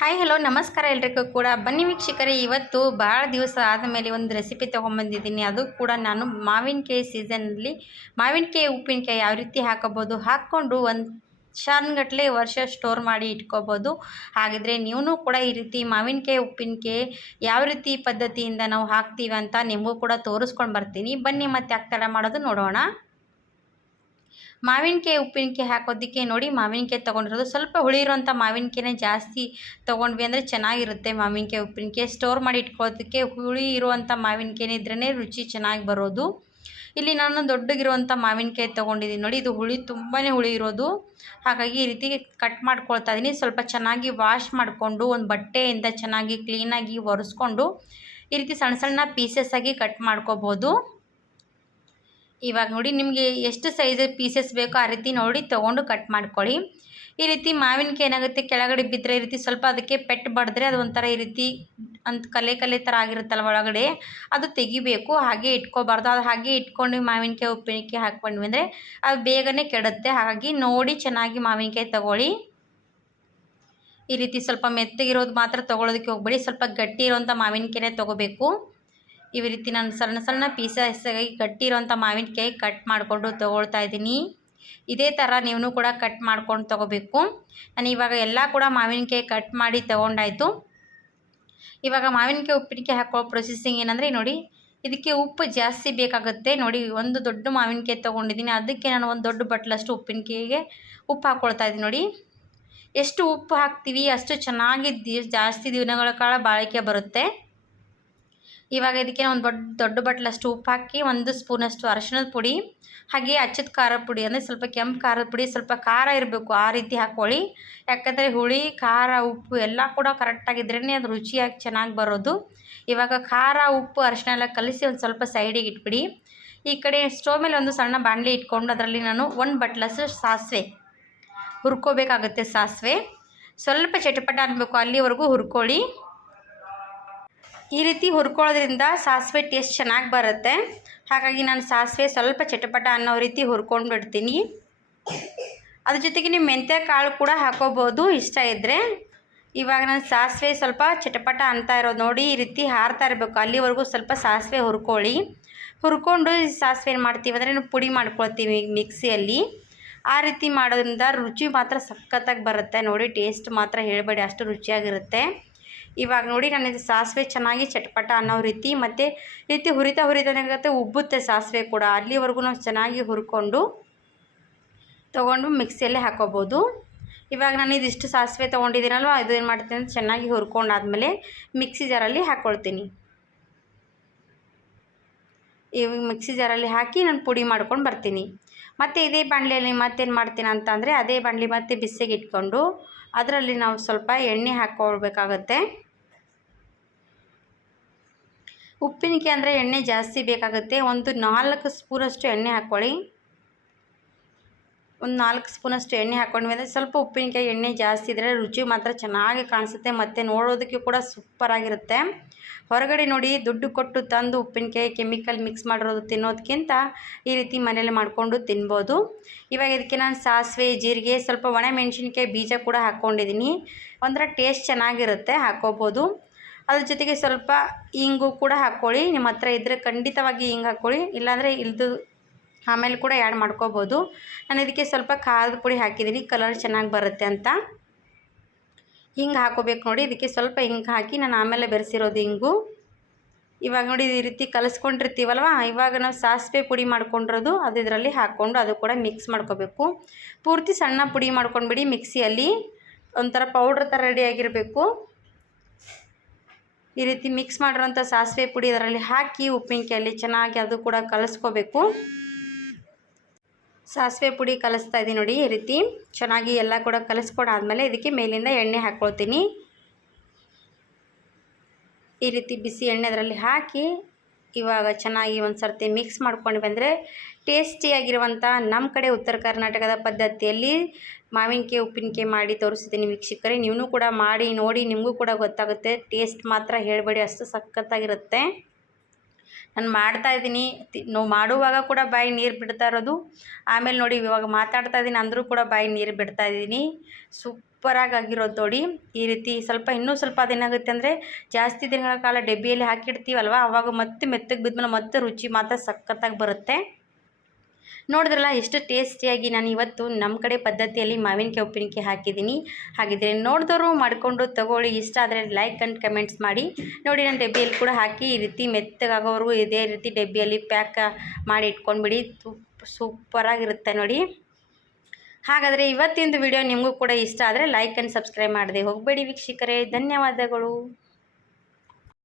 Hi hello ನಮಸ್ಕಾರ ಎಲ್ರಿಗೂ ಕೂಡ. ಬನ್ನಿ ವೀಕ್ಷಕರೇ, ಇವತ್ತು ಭಾಳ ದಿವಸ ಆದಮೇಲೆ ಒಂದು ರೆಸಿಪಿ ತೊಗೊಂಬಂದಿದ್ದೀನಿ. ಅದು ಕೂಡ ನಾನು ಮಾವಿನಕಾಯಿ ಸೀಸನ್ನಲ್ಲಿ ಮಾವಿನಕಾಯಿ, ಉಪ್ಪಿನಕಾಯಿ ಯಾವ ರೀತಿ ಹಾಕೋಬೋದು ಹಾಕ್ಕೊಂಡು ಒಂದು ಶಾನ್ಗಟ್ಟಲೆ ವರ್ಷ ಸ್ಟೋರ್ ಮಾಡಿ ಇಟ್ಕೋಬೋದು ಹಾಗಿದ್ರೆ ನೀವು ಕೂಡ ಈ ರೀತಿ ಮಾವಿನಕಾಯಿ, ಉಪ್ಪಿನಕಾಯಿ ಯಾವ ರೀತಿ ಪದ್ಧತಿಯಿಂದ ನಾವು ಹಾಕ್ತೀವಿ ಅಂತ ನಿಮಗೂ ಕೂಡ ತೋರಿಸ್ಕೊಂಡು ಬರ್ತೀನಿ. ಬನ್ನಿ ಮತ್ತೆ ಯಾಕೆ ತಡ ಮಾಡೋದು ನೋಡೋಣ. ಮಾವಿನಕಾಯಿ ಉಪ್ಪಿನಕಾಯಿ ಹಾಕೋದಕ್ಕೆ ನೋಡಿ ಮಾವಿನಕಾಯಿ ತೊಗೊಂಡಿರೋದು. ಸ್ವಲ್ಪ ಹುಳಿ ಇರುವಂಥ ಮಾವಿನಕಾಯಿನೇ ಜಾಸ್ತಿ ತೊಗೊಂಡ್ವಿ ಅಂದರೆ ಚೆನ್ನಾಗಿರುತ್ತೆ ಮಾವಿನಕಾಯಿ ಉಪ್ಪಿನಕಾಯಿ. ಸ್ಟೋರ್ ಮಾಡಿ ಇಟ್ಕೊಳ್ಳೋದಕ್ಕೆ ಹುಳಿ ಇರುವಂಥ ಮಾವಿನಕಾಯಿ ಇದ್ರೇ ರುಚಿ ಚೆನ್ನಾಗಿ ಬರೋದು. ಇಲ್ಲಿ ನಾನು ದೊಡ್ಡಗಿರುವಂಥ ಮಾವಿನಕಾಯಿ ತೊಗೊಂಡಿದ್ದೀನಿ. ನೋಡಿ ಇದು ಹುಳಿ ತುಂಬಾ ಹುಳಿ ಇರೋದು. ಹಾಗಾಗಿ ಈ ರೀತಿ ಕಟ್ ಮಾಡ್ಕೊಳ್ತಾ ಇದ್ದೀನಿ ಸ್ವಲ್ಪ ಚೆನ್ನಾಗಿ ವಾಶ್ ಮಾಡಿಕೊಂಡು ಒಂದು ಬಟ್ಟೆಯಿಂದ ಚೆನ್ನಾಗಿ ಕ್ಲೀನಾಗಿ ಒರೆಸ್ಕೊಂಡು ಈ ರೀತಿ ಸಣ್ಣ ಸಣ್ಣ ಪೀಸಸ್ ಆಗಿ ಕಟ್ ಮಾಡ್ಕೋಬೋದು. ಇವಾಗ ನೋಡಿ ನಿಮಗೆ ಎಷ್ಟು ಸೈಜ್ ಪೀಸಸ್ ಬೇಕೋ ಆ ರೀತಿ ನೋಡಿ ತೊಗೊಂಡು ಕಟ್ ಮಾಡ್ಕೊಳ್ಳಿ. ಈ ರೀತಿ ಮಾವಿನಕಾಯಿ ಏನಾಗುತ್ತೆ? ಕೆಳಗಡೆ ಬಿದ್ದರೆ ಈ ರೀತಿ ಸ್ವಲ್ಪ ಅದಕ್ಕೆ ಪೆಟ್ಟು ಬಡಿದ್ರೆ ಅದು ಒಂಥರ ಈ ರೀತಿ ಅಂತ ಕಲೆ ಕಲೆ ಥರ ಆಗಿರುತ್ತಲ್ಲ ಒಳಗಡೆ? ಅದು ತೆಗಿಬೇಕು. ಹಾಗೆ ಇಟ್ಕೋಬಾರ್ದು. ಅದು ಹಾಗೆ ಇಟ್ಕೊಂಡು ಮಾವಿನಕಾಯಿ ಉಪ್ಪಿನಕಾಯಿ ಹಾಕ್ಕೊಂಡ್ವಿ ಅಂದರೆ ಅದು ಬೇಗನೆ ಕೆಡುತ್ತೆ. ಹಾಗಾಗಿ ನೋಡಿ ಚೆನ್ನಾಗಿ ಮಾವಿನಕಾಯಿ ತಗೊಳ್ಳಿ. ಈ ರೀತಿ ಸ್ವಲ್ಪ ಮೆತ್ತಗಿರೋದು ಮಾತ್ರ ತೊಗೊಳೋದಕ್ಕೆ ಹೋಗ್ಬೇಡಿ. ಸ್ವಲ್ಪ ಗಟ್ಟಿ ಇರೋಂಥ ಮಾವಿನಕಾಯಿನೇ ತೊಗೋಬೇಕು. ಈ ರೀತಿ ನಾನು ಸಣ್ಣ ಸಣ್ಣ ಪೀಸಸ್ಸಾಗಿ ಕಟ್ಟಿರೋಂಥ ಮಾವಿನಕಾಯಿ ಕಟ್ ಮಾಡಿಕೊಂಡು ತೊಗೊಳ್ತಾ ಇದ್ದೀನಿ. ಇದೇ ಥರ ನೀವು ಕೂಡ ಕಟ್ ಮಾಡ್ಕೊಂಡು ತೊಗೋಬೇಕು. ನಾನು ಇವಾಗ ಎಲ್ಲ ಕೂಡ ಮಾವಿನಕಾಯಿ ಕಟ್ ಮಾಡಿ ತೊಗೊಂಡಾಯಿತು. ಇವಾಗ ಮಾವಿನಕಾಯಿ ಉಪ್ಪಿನಕಾಯಿ ಹಾಕೋ ಪ್ರೊಸೆಸಿಂಗ್ ಏನಂದರೆ ನೋಡಿ, ಇದಕ್ಕೆ ಉಪ್ಪು ಜಾಸ್ತಿ ಬೇಕಾಗುತ್ತೆ. ನೋಡಿ, ಒಂದು ದೊಡ್ಡ ಮಾವಿನಕಾಯಿ ತೊಗೊಂಡಿದ್ದೀನಿ. ಅದಕ್ಕೆ ನಾನು ಒಂದು ದೊಡ್ಡ ಬಟ್ಲಷ್ಟು ಉಪ್ಪಿನಕಾಯಿಗೆ ಉಪ್ಪು ಹಾಕ್ಕೊಳ್ತಾ ಇದ್ದೀನಿ ನೋಡಿ. ಎಷ್ಟು ಉಪ್ಪು ಹಾಕ್ತೀವಿ, ಅಷ್ಟು ಚೆನ್ನಾಗಿ ಜಾಸ್ತಿ ದಿನಗಳ ಕಾಲ ಬಾಳಿಕೆ ಬರುತ್ತೆ. ಇವಾಗ ಇದಕ್ಕೆ ಒಂದು ದೊಡ್ಡ ದೊಡ್ಡ ಬಟ್ಲಷ್ಟು ಉಪ್ಪು ಹಾಕಿ ಒಂದು ಸ್ಪೂನಷ್ಟು ಅರಶಿಣದ ಪುಡಿ, ಹಾಗೆ ಅಚ್ಚದ ಖಾರದ ಪುಡಿ, ಅಂದರೆ ಸ್ವಲ್ಪ ಕೆಂಪು ಖಾರದ ಪುಡಿ, ಸ್ವಲ್ಪ ಖಾರ ಇರಬೇಕು ಆ ರೀತಿ ಹಾಕ್ಕೊಳ್ಳಿ ಯಾಕಂದರೆ ಹುಳಿ, ಖಾರ, ಉಪ್ಪು ಎಲ್ಲ ಕೂಡ ಕರೆಕ್ಟಾಗಿದ್ರೇ ಅದು ರುಚಿಯಾಗಿ ಚೆನ್ನಾಗಿ ಬರೋದು. ಇವಾಗ ಖಾರ, ಉಪ್ಪು ಅರಿಶಿನ ಎಲ್ಲ ಕಲಿಸಿ ಒಂದು ಸ್ವಲ್ಪ ಸೈಡಿಗೆ ಇಟ್ಬಿಡಿ. ಈ ಕಡೆ ಸ್ಟೋವ್ ಮೇಲೆ ಒಂದು ಸಣ್ಣ ಬಾಣಲಿ ಇಟ್ಕೊಂಡು ಅದರಲ್ಲಿ ನಾನು ಒಂದು ಬಟ್ಲಷ್ಟು ಸಾಸಿವೆ ಹುರ್ಕೋಬೇಕಾಗುತ್ತೆ ಸಾಸಿವೆ. ಸ್ವಲ್ಪ ಚಟಪಟ ಅನ್ನಬೇಕು ಅಲ್ಲಿವರೆಗೂ ಹುರ್ಕೊಳ್ಳಿ. ಈ ರೀತಿ ಹುರ್ಕೊಳ್ಳೋದ್ರಿಂದ ಸಾಸಿವೆ ಟೇಸ್ಟ್ ಚೆನ್ನಾಗಿ ಬರುತ್ತೆ. ಹಾಗಾಗಿ ನಾನು ಸಾಸಿವೆ ಸ್ವಲ್ಪ ಚಟಪಟ ಅನ್ನೋ ರೀತಿ ಹುರ್ಕೊಂಡು ಬಿಡ್ತೀನಿ ಅದ್ರ ಜೊತೆಗೆ ನೀವು ಮೆಂತ್ಯ ಕಾಳು ಕೂಡ ಹಾಕೋಬೋದು ಇಷ್ಟ ಇದ್ದರೆ ಇವಾಗ ನಾನು ಸಾಸಿವೆ ಸ್ವಲ್ಪ ಚಟಪಟ ಅಂತ ಇರೋದು ನೋಡಿ ಈ ರೀತಿ ಹಾರ್ತಾ ಇರಬೇಕು. ಅಲ್ಲಿವರೆಗೂ ಸ್ವಲ್ಪ ಸಾಸಿವೆ ಹುರ್ಕೊಳ್ಳಿ. ಹುರ್ಕೊಂಡು ಸಾಸಿವೆ ಏನು ಮಾಡ್ತೀವಿ ಅಂದರೆ ನಾವು ಪುಡಿ ಮಾಡ್ಕೊಳ್ತೀವಿ ಮಿಕ್ಸಿಯಲ್ಲಿ. ಆ ರೀತಿ ಮಾಡೋದ್ರಿಂದ ರುಚಿ ಮಾತ್ರ ಸಖತ್ತಾಗಿ ಬರುತ್ತೆ. ನೋಡಿ ಟೇಸ್ಟ್ ಮಾತ್ರ ಹೇಳಬೇಡಿ, ಅಷ್ಟು ರುಚಿಯಾಗಿರುತ್ತೆ. ಇವಾಗ ನೋಡಿ ನಾನು ಸಾಸಿವೆ ಚೆನ್ನಾಗಿ ಚಟ್ಪಟ ಅನ್ನೋ ರೀತಿ, ಮತ್ತು ರೀತಿ ಹುರಿತಾ ಹುರಿತಾನೆ ಉಬ್ಬುತ್ತೆ ಸಾಸಿವೆ ಕೂಡ. ಅಲ್ಲಿವರೆಗೂ ನಾವು ಚೆನ್ನಾಗಿ ಹುರ್ಕೊಂಡು ತೊಗೊಂಡು ಮಿಕ್ಸಿಯಲ್ಲೇ ಹಾಕೋಬೋದು. ಇವಾಗ ನಾನು ಇದಿಷ್ಟು ಸಾಸಿವೆ ತೊಗೊಂಡಿದ್ದೀನಲ್ವ ಇದು ಏನು ಮಾಡ್ತೀನಿ ಅಂದರೆ ಚೆನ್ನಾಗಿ ಹುರ್ಕೊಂಡಾದ್ಮೇಲೆ ಮಿಕ್ಸಿ ಜಾರಲ್ಲಿ ಹಾಕ್ಕೊಳ್ತೀನಿ ಇವಾಗ ಮಿಕ್ಸಿ ಜಾರಲ್ಲಿ ಹಾಕಿ ನಾನು ಪುಡಿ ಮಾಡ್ಕೊಂಡು ಬರ್ತೀನಿ. ಮತ್ತು ಇದೇ ಬಾಣಲೆಯಲ್ಲಿ ಮತ್ತೇನು ಮಾಡ್ತೀನಿ ಅಂತ ಅದೇ ಬಾಣಲಿ ಮತ್ತೆ ಬಿಸಿಗೆ ಇಟ್ಕೊಂಡು, ಅದರಲ್ಲಿ ನಾವು ಸ್ವಲ್ಪ ಎಣ್ಣೆ ಹಾಕ್ಕೊಳ್ಬೇಕಾಗತ್ತೆ ಉಪ್ಪಿನಕಾಯಿ ಅಂದರೆ ಎಣ್ಣೆ ಜಾಸ್ತಿ ಬೇಕಾಗುತ್ತೆ. ಒಂದು ನಾಲ್ಕು ಸ್ಪೂನಷ್ಟು ಎಣ್ಣೆ ಹಾಕ್ಕೊಳ್ಳಿ. ಒಂದು ನಾಲ್ಕು ಸ್ಪೂನಷ್ಟು ಎಣ್ಣೆ ಹಾಕ್ಕೊಂಡ್ಮೇಲೆ ಸ್ವಲ್ಪ ಉಪ್ಪಿನಕಾಯಿ ಎಣ್ಣೆ ಜಾಸ್ತಿ ಇದ್ದರೆ ರುಚಿ ಮಾತ್ರ ಚೆನ್ನಾಗಿ ಕಾಣಿಸುತ್ತೆ. ಮತ್ತು ನೋಡೋದಕ್ಕೆ ಕೂಡ ಸೂಪರಾಗಿರುತ್ತೆ ಹೊರಗಡೆ ನೋಡಿ ದುಡ್ಡು ಕೊಟ್ಟು ತಂದು ಉಪ್ಪಿನಕಾಯಿ ಕೆಮಿಕಲ್ ಮಿಕ್ಸ್ ಮಾಡಿರೋದು ತಿನ್ನೋದಕ್ಕಿಂತ ಈ ರೀತಿ ಮನೇಲಿ ಮಾಡಿಕೊಂಡು ತಿನ್ಬೋದು. ಇವಾಗ ಇದಕ್ಕೆ ನಾನು ಸಾಸಿವೆ, ಜೀರಿಗೆ, ಸ್ವಲ್ಪ ಒಣ ಮೆಣಸಿನ್ಕಾಯಿ ಬೀಜ ಕೂಡ ಹಾಕ್ಕೊಂಡಿದ್ದೀನಿ. ಒಂಥರ ಟೇಸ್ಟ್ ಚೆನ್ನಾಗಿರುತ್ತೆ, ಹಾಕ್ಕೋಬೋದು. ಅದ್ರ ಜೊತೆಗೆ ಸ್ವಲ್ಪ ಇಂಗು ಕೂಡ ಹಾಕ್ಕೊಳ್ಳಿ. ನಿಮ್ಮ ಹತ್ರ ಇದ್ದರೆ ಖಂಡಿತವಾಗಿ ಹಿಂಗೆ ಹಾಕ್ಕೊಳ್ಳಿ. ಇಲ್ಲಾಂದರೆ ಇಲ್ದು ಆಮೇಲೆ ಕೂಡ ಆ್ಯಡ್ ಮಾಡ್ಕೋಬೋದು. ನಾನು ಇದಕ್ಕೆ ಸ್ವಲ್ಪ ಖಾರದ ಪುಡಿ ಹಾಕಿದ್ದೀನಿ. ಕಲರ್ ಚೆನ್ನಾಗಿ ಬರುತ್ತೆ ಅಂತ. ಹಿಂಗೆ ಹಾಕೋಬೇಕು ನೋಡಿ. ಇದಕ್ಕೆ ಸ್ವಲ್ಪ ಹಿಂಗೆ ಹಾಕಿ ನಾನು ಆಮೇಲೆ ಬೆರೆಸಿರೋದು ಹಿಂಗು ಇವಾಗ ನೋಡಿ, ಈ ರೀತಿ ಕಲಿಸ್ಕೊಂಡಿರ್ತೀವಲ್ವ? ಇವಾಗ ನಾವು ಸಾಸಿವೆ ಪುಡಿ ಮಾಡ್ಕೊಂಡಿರೋದು, ಅದು ಇದರಲ್ಲಿ ಹಾಕ್ಕೊಂಡು ಅದು ಕೂಡ ಮಿಕ್ಸ್ ಮಾಡ್ಕೋಬೇಕು. ಪೂರ್ತಿ ಸಣ್ಣ ಪುಡಿ ಮಾಡ್ಕೊಂಡ್ಬಿಡಿ ಮಿಕ್ಸಿಯಲ್ಲಿ. ಒಂಥರ ಪೌಡ್ರ್ ಥರ ರೆಡಿಯಾಗಿರಬೇಕು ಈ ರೀತಿ ಮಿಕ್ಸ್ ಮಾಡಿರೋಂಥ ಸಾಸಿವೆ ಪುಡಿ ಅದರಲ್ಲಿ ಹಾಕಿ ಉಪ್ಪಿನಕಾಯಲ್ಲಿ ಚೆನ್ನಾಗಿ ಅದು ಕೂಡ ಕಲಸ್ಕೋಬೇಕು. ಸಾಸಿವೆ ಪುಡಿ ಕಲಿಸ್ತಾ ಇದ್ದೀನಿ ನೋಡಿ, ಈ ರೀತಿ ಚೆನ್ನಾಗಿ ಎಲ್ಲ ಕೂಡ ಕಲಿಸ್ಕೊಂಡಾದ್ಮೇಲೆ ಇದಕ್ಕೆ ಮೇಲಿಂದ ಎಣ್ಣೆ ಹಾಕ್ಕೊಳ್ತೀನಿ ಈ ರೀತಿ ಬಿಸಿ ಎಣ್ಣೆ ಅದರಲ್ಲಿ ಹಾಕಿ ಇವಾಗ ಚೆನ್ನಾಗಿ ಒಂದು ಸರ್ತಿ ಮಿಕ್ಸ್ ಮಾಡ್ಕೊಂಡು ಬಂದರೆ ಟೇಸ್ಟಿಯಾಗಿರುವಂಥ ನಮ್ಮ ಕಡೆ ಉತ್ತರ ಕರ್ನಾಟಕದ ಪದ್ಧತಿಯಲ್ಲಿ ಮಾವಿನಕಾಯಿ, ಉಪ್ಪಿನಕಾಯಿ ಮಾಡಿ ತೋರಿಸಿದ್ದೀನಿ ವೀಕ್ಷಕರೇ. ನೀವು ಕೂಡ ಮಾಡಿ, ನೋಡಿ, ನಿಮಗೂ ಕೂಡ ಗೊತ್ತಾಗುತ್ತೆ. ಟೇಸ್ಟ್ ಮಾತ್ರ ಹೇಳಬೇಡಿ, ಅಷ್ಟು ಸಖತ್ತಾಗಿರುತ್ತೆ. ನಾನು ಮಾಡ್ತಾ ಇದ್ದೀನಿ. ನಾವು ಮಾಡುವಾಗ ಕೂಡ ಬಾಯಿ ನೀರು ಬಿಡ್ತಾ ಇರೋದು. ಆಮೇಲೆ ನೋಡಿ, ಇವಾಗ ಮಾತಾಡ್ತಾ ಇದ್ದೀನಿ, ಅಂದರೂ ಕೂಡ ಬಾಯಿ ನೀರು ಬಿಡ್ತಾ ಇದ್ದೀನಿ. ಸೂಪ್ ಸೂಪರಾಗಿ ಆಗಿರೋದು ನೋಡಿ. ಈ ರೀತಿ ಸ್ವಲ್ಪ ಇನ್ನೂ ಸ್ವಲ್ಪ ಅದೇನಾಗುತ್ತೆ ಅಂದರೆ ಜಾಸ್ತಿ ದಿನಗಳ ಕಾಲ ಡಬ್ಬಿಯಲ್ಲಿ ಹಾಕಿಡ್ತೀವಲ್ವ? ಆವಾಗ ಮತ್ತೆ ಮೆತ್ತಗೆ ಬಿದ್ಮೇಲೆ ಮತ್ತೆ ರುಚಿ ಮಾತ್ರ ಸಖತ್ತಾಗಿ ಬರುತ್ತೆ. ನೋಡಿದ್ರಲ್ಲ, ಎಷ್ಟು ಟೇಸ್ಟಿಯಾಗಿ ನಾನು ಇವತ್ತು ನಮ್ಮ ಕಡೆ ಪದ್ಧತಿಯಲ್ಲಿ ಮಾವಿನಕಾಯಿ, ಉಪ್ಪಿನಕಾಯಿ ಹಾಕಿದ್ದೀನಿ. ಹಾಗಿದ್ರೆ ನೋಡಿದವರು ಮಾಡಿಕೊಂಡು ತಗೊಳ್ಳಿ. ಇಷ್ಟ ಆದರೆ ಲೈಕ್ ಆ್ಯಂಡ್ ಕಮೆಂಟ್ಸ್ ಮಾಡಿ. ನೋಡಿ, ನಾನು ಡಬ್ಬಿಯಲ್ಲಿ ಕೂಡ ಹಾಕಿ ಈ ರೀತಿ ಮೆತ್ತಗಾಗೋವರೆಗೂ ಇದೇ ರೀತಿ ಡಬ್ಬಿಯಲ್ಲಿ ಪ್ಯಾಕ್ ಮಾಡಿ ಇಟ್ಕೊಂಡ್ಬಿಡಿ. ಸೂಪರಾಗಿರುತ್ತೆ ನೋಡಿ. ಹಾಗಾದರೆ ಇವತ್ತಿಂದು ವಿಡಿಯೋ ನಿಮಗೂ ಕೂಡ ಇಷ್ಟ ಆದರೆ ಲೈಕ್ ಆ್ಯಂಡ್ ಸಬ್ಸ್ಕ್ರೈಬ್ ಮಾಡಿದೆ ಹೋಗಬೇಡಿ ವೀಕ್ಷಕರೇ. ಧನ್ಯವಾದಗಳು.